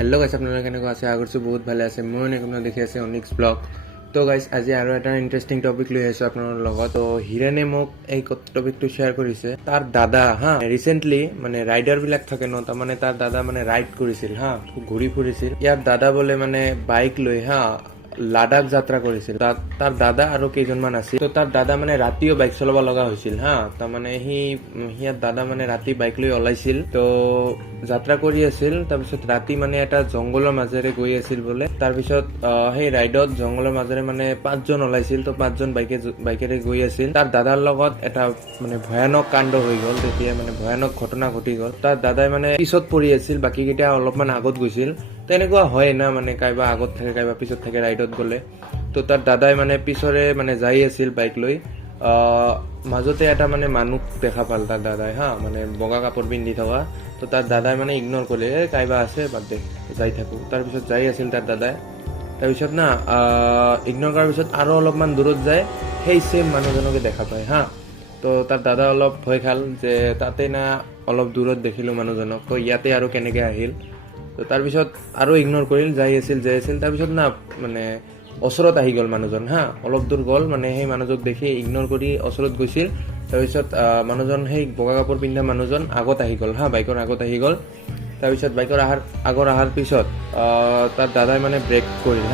Hello' গাইছ, আপোনালোকে কেনেকুৱা আছে? আশা কৰিছোঁ বহুত ভালে আছে। মই আপোনালোকে দেখি আছে অনিক্স ব্লগ। তো গাইছ, আজি আৰু এটা ইণ্টাৰেষ্টিং টপিক লৈ আহিছোঁ আপোনালোকৰ লগত। তো হিৰেনে মোক এই টপিকটো শ্বেয়াৰ কৰিছে। তাৰ দাদা ৰিচেণ্টলি মানে ৰাইডাৰবিলাক থাকে ন, তাৰমানে তাৰ দাদা মানে ৰাইড কৰিছিল ঘূৰি ফুৰিছিল। ইয়াৰ দাদা বোলে মানে বাইক লৈ লাডাখ যাত্ৰা কৰিছিল। তাৰ দাদা আৰু কেইজনমান আছিল। তো তাৰ দাদা মানে ৰাতিও বাইক চলাব লগা হৈছিল তাৰমানে সিয়াৰ দাদা মানে ৰাতি বাইক লৈ ওলাইছিল। তো যাত্ৰা কৰি আছিল। তাৰপিছত ৰাতি মানে এটা জংঘলৰ মাজেৰে গৈ আছিল বোলে। তাৰপিছত সেই ৰাইডত জংঘলৰ মাজেৰে মানে 5জন ওলাইছিল। তো 5জন বাইকেৰে গৈ আছিল। তাৰ দাদাৰ লগত এটা মানে ভয়ানক কাণ্ড হৈ গ'ল। তেতিয়া মানে ভয়ানক ঘটনা ঘটি গ'ল। তাৰ দাদাই মানে পিছত পৰি আছিল, বাকী কেইটা অলপমান আগত গৈছিল। তেনেকুৱা হয় না, মানে কাইবা আগত থাকে কাইবা পিছত থাকে ৰাইডত গ'লে। তো তাৰ দাদাই মানে পিছৰে মানে যাই আছিল বাইক লৈ। মাজতে এটা মানে মানুহ দেখা পাল তাৰ দাদাই মানে বগা কাপোৰ পিন্ধি থকা। তো তাৰ দাদাই মানে ইগন'ৰ কৰিলে, কাইবা আছে বাদ দে, যাই থাকোঁ। তাৰপিছত যাই আছিল তাৰ দাদাই। তাৰপিছত ইগন'ৰ কৰাৰ পিছত আৰু অলপমান দূৰত যায় সেই ছেম মানুহজনকে দেখা পায় তো তাৰ দাদা অলপ ভয় খাল যে তাতে না অলপ দূৰত দেখিলোঁ মানুহজনক, তো ইয়াতে আৰু কেনেকৈ আহিল। তো তাৰপিছত আৰু ইগন'ৰ কৰিল, যাই আছিল। তাৰপিছত মানে ওচৰত আহি গ'ল মানুহজন অলপ দূৰ গ'ল, মানে সেই মানুহজনক দেখি ইগন'ৰ কৰি ওচৰত গৈছিল। তাৰপিছত মানুহজন, সেই বগা কাপোৰ পিন্ধা মানুহজন আগত আহি গ'ল বাইকৰ আগত আহি গ'ল। তাৰপিছত বাইকৰ আগত অহাৰ পিছত তাৰ দাদাই মানে ব্ৰেক কৰিল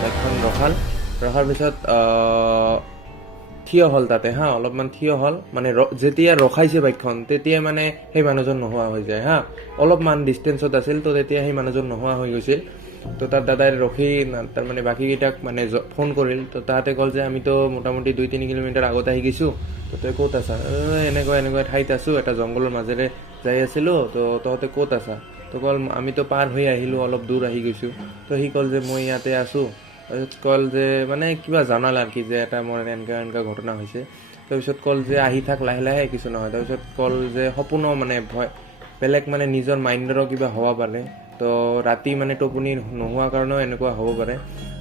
বাইকখন ৰখাৰ পিছত থিয় হ'ল তাতে অলপমান থিয় হ'ল। মানে যেতিয়া ৰখাইছে বাইকখন তেতিয়া মানে সেই মানুহজন নোহোৱা হৈ যায় অলপমান ডিষ্টেঞ্চত আছিল। তো তেতিয়া সেই মানুহজন নোহোৱা হৈ গৈছিল। তো তাৰ দাদাই ৰখি তাৰ মানে বাকীকেইটাক মানে ফোন কৰিল। তো তাহাঁতে ক'ল যে আমিতো মোটামুটি 2-3 কিলোমিটাৰ আগত আহি গৈছোঁ। তো তই ক'ত আছা? এনেকুৱা ঠাইত আছোঁ, এটা জংঘলৰ মাজেৰে যাই আছিলোঁ। তো তহঁতে ক'ত আছা? তো ক'ল আমিতো পাৰ হৈ আহিলোঁ, অলপ দূৰ আহি গৈছোঁ। তো সি ক'ল যে মই ইয়াতে আছোঁ। তাৰপিছত ক'ল যে মানে কিবা জনাল আৰু কি যে এটা মোৰ এনেকুৱা ঘটনা হৈছে। তাৰপিছত ক'ল যে আহি থাক, লাহে লাহে, কিছু নহয়। তাৰপিছত ক'ল যে সপোনো মানে ভয় বেলেগ, মানে নিজৰ মাইণ্ডৰো কিবা হ'ব পাৰে। তো ৰাতি মানে টোপনি নোহোৱাৰ কাৰণেও এনেকুৱা হ'ব পাৰে।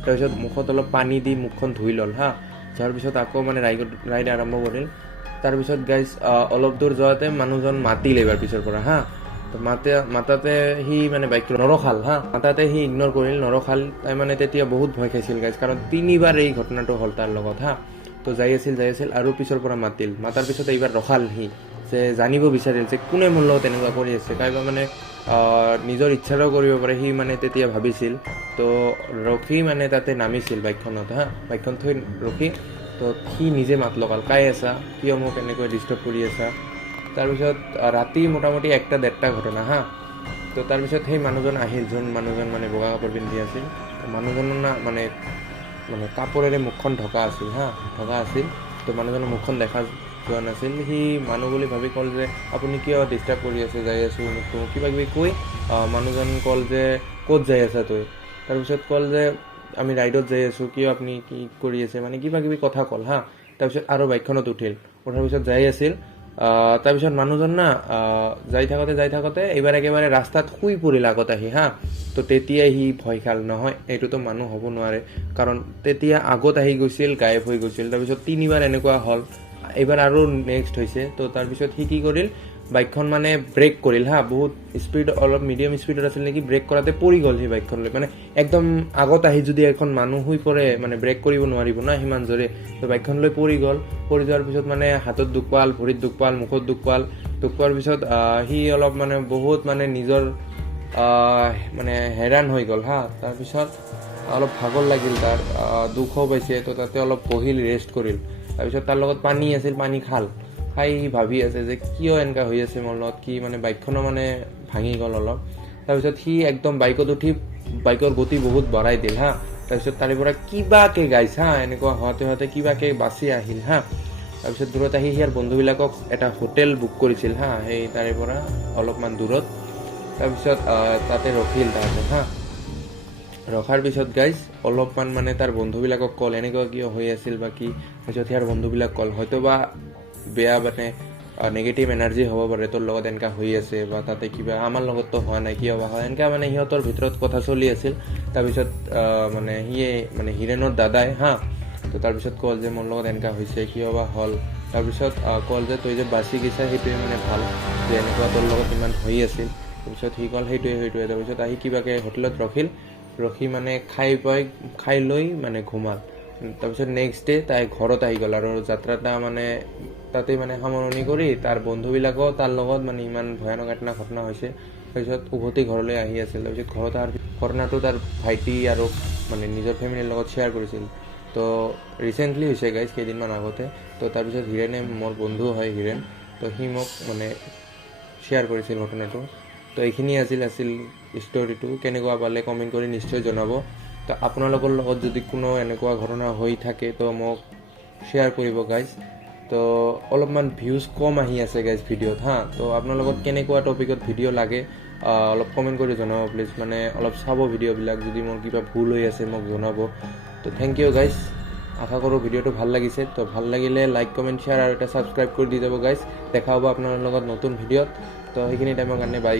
তাৰপিছত মুখত অলপ পানী দি মুখখন ধুই ল'ল যোৱাৰ পিছত আকৌ মানে ৰাইড আৰম্ভ কৰিল। তাৰপিছত গাইজ অলপ দূৰ যোৱাতে মানুহজন মাতিল এবাৰ পিছৰ পৰা তো মাতাতে সি মানে বাইকটো নৰখাল মাতাতে সি ইগন'ৰ কৰিল, নৰখাল। তাই মানে তেতিয়া বহুত ভয় খাইছিল গাইজ, কাৰণ 3বাৰ এই ঘটনাটো হ'ল তাৰ লগত তো যাই আছিল আৰু পিছৰ পৰা মাতাৰ পিছত এইবাৰ ৰখাল সি, যে জানিব বিচাৰিল যে কোনে মোৰ লগত তেনেকুৱা কৰি আছে, কাইবা মানে নিজৰ ইচ্ছাৰেও কৰিব পাৰে, সি মানে তেতিয়া ভাবিছিল। তো ৰখি মানে তাতে নামিছিল বাইকখনত বাইকখন থৈ ৰখি। তো সি নিজে মাত লগাল, কাই আছা, কিয় মোক এনেকৈ ডিষ্টাৰ্ব কৰি আছা। তাৰপিছত ৰাতি মোটামুটি 1টা-1.5টা ঘটনা তো তাৰপিছত সেই মানুহজন আহিল, যোন মানুহজন মানে বগা কাপোৰ পিন্ধি আছিল। মানুহজনৰ মানে কাপোৰেৰে মুখখন ঢকা আছিল তো মানুহজনৰ মুখখন দেখা যোৱা নাছিল। সি মানুহ বুলি ভাবি ক'ল যে আপুনি কিয় ডিষ্টাৰ্ব কৰি আছে, যাই আছোঁ কিবা কিবি কৈ। মানুহজন ক'ল যে ক'ত যাই আছা তই? তাৰপিছত ক'ল যে আমি ৰাইডত যাই আছোঁ, কিয় আপুনি কি কৰি আছে, মানে কিবা কিবি কথা ক'ল তাৰপিছত আৰু বাইকখনত উঠাৰ পিছত যাই আছিল। তাৰপিছত মানুহজন যাই থাকোঁতে এইবাৰ একেবাৰে ৰাস্তাত শুই পৰিল আগত আহি তো তেতিয়াই সি ভয় খাল, নহয় এইটোতো মানুহ হ'ব নোৱাৰে, কাৰণ তেতিয়া আগত আহি গৈছিল, গায়ব হৈ গৈছিল। তাৰপিছত 3বাৰ এনেকুৱা হ'ল, এইবাৰ আৰু নেক্সট হৈছে। তো তাৰপিছত সি কি কৰিল, বাইকখন মানে ব্ৰেক কৰিল বহুত স্পীড, অলপ মিডিয়াম স্পীডত আছিল নেকি, ব্ৰেক কৰাতে পৰি গ'ল সেই বাইকখন লৈ। মানে একদম আগত আহি যদি এখন মানুহ শুই পৰে, মানে ব্ৰেক কৰিব নোৱাৰিব সিমান জোৰে। তো বাইকখন লৈ পৰি গ'ল। পৰি যোৱাৰ পিছত মানে হাতত দুখ পাল, ভৰিত দুখ পাল, মুখত দুখ পোৱাৰ পিছত সি অলপ মানে বহুত মানে নিজৰ মানে হেৰাণ হৈ গ'ল তাৰপিছত অলপ ভাগৰ লাগিল, তাৰ দুখো পাইছে। তো তাতে অলপ বহিল, ৰেষ্ট কৰিল। তাৰপিছত তাৰ লগত পানী আছিল, পানী খাই সি ভাবি আছে যে কিয় এনেকুৱা হৈ আছে মোৰ লগত, কি মানে বাইকখনো মানে ভাঙি গ'ল অলপ। তাৰপিছত সি একদম বাইকত উঠি বাইকৰ গতি বহুত বঢ়াই দিল তাৰপিছত তাৰে পৰা কিবাকে গাইছ এনেকুৱা হওঁতে কিবাকে বাচি আহিল তাৰপিছত দূৰত আহি সিয়াৰ বন্ধুবিলাকক এটা হোটেল বুক কৰিছিল সেই তাৰে পৰা অলপমান দূৰত। তাৰপিছত তাতে ৰখিল তাহাঁতে ৰখাৰ পিছত গাইজ অলপমান মানে তাৰ বন্ধুবিলাকক ক'ল এনেকুৱা কিয় হৈ আছিল বা কি। তাৰপিছত সিয়াৰ বন্ধুবিলাক ক'ল হয়তো বা বেয়া মানে নেগেটিভ এনাৰ্জি হ'ব পাৰে, তোৰ লগত এনেকুৱা হৈ আছে, বা তাতে কিবা আমাৰ লগততো হোৱা নাই, কিয় বা হয় এনেকুৱা মানে সিহঁতৰ ভিতৰত কথা চলি আছিল। তাৰপিছত মানে সিয়ে মানে হিৰেনৰ দাদাই তো তাৰপিছত ক'ল যে মোৰ লগত এনেকুৱা হৈছে, কিয় বা হ'ল। তাৰপিছত ক'ল যে তই যে বাচি গৈছা সেইটোৱে মানে ভাল, যে এনেকুৱা তোৰ লগত ইমান হৈ আছিল। তাৰপিছত সি ক'ল সেইটোৱে তাৰপিছত আহি কিবাকৈ হোটেলত ৰখি মানে খাই লৈ মানে ঘুমাল। তাৰপিছত নেক্সট ডে তাই ঘৰত আহি গ'ল আৰু যাত্ৰাটা মানে তাতে মানে সামৰণি কৰি তাৰ বন্ধুবিলাকো তাৰ লগত মানে ইমান ভয়ানক এটা ঘটনা হৈছে। তাৰপিছত উভতি ঘৰলৈ আহি আছিল। তাৰপিছত ঘৰত অহাৰ ঘটনাটো তাৰ ভাইটি আৰু মানে নিজৰ ফেমিলিৰ লগত শ্বেয়াৰ কৰিছিল। তো ৰিচেণ্টলি হৈছে গাইজ, কেইদিনমান আগতে। তো তাৰপিছত হিৰেণে মোৰ বন্ধু হয় হিৰেণ, তো সি মোক মানে শ্বেয়াৰ কৰিছিল ঘটনাটো। তো এইখিনি আছিল ষ্টৰিটো। কেনেকুৱা পালে কমেণ্ট কৰি নিশ্চয় জনাব। তো আপোনালোকৰ লগত যদি কোনো এনেকুৱা ঘটনা হৈ থাকে তো মোক শ্বেয়াৰ কৰিব গাইজ। তো অলপমান ভিউজ কম আহি আছে গাইজ ভিডিঅ'ত হা। তো আপোনালোকক কেনেকুৱা টপিকত ভিডিঅ' লাগে অলপ কমেণ্ট কৰি জনাব প্লিজ। মানে অলপ চাব ভিডিঅ'বিলাক, যদি মোৰ কিবা ভুল হৈ আছে মোক জনাব। তো থেংক ইউ গাইজ। আশা কৰোঁ ভিডিঅ'টো ভাল লাগিছে। তো ভাল লাগিলে লাইক কমেণ্ট শ্বেয়াৰ আৰু এটা ছাবস্ক্ৰাইব কৰি দি যাব গাইজ। দেখা হ'ব আপোনাৰ লগত নতুন ভিডিঅ'ত। তো সেইখিনি টাইমৰ কাৰণে বাই।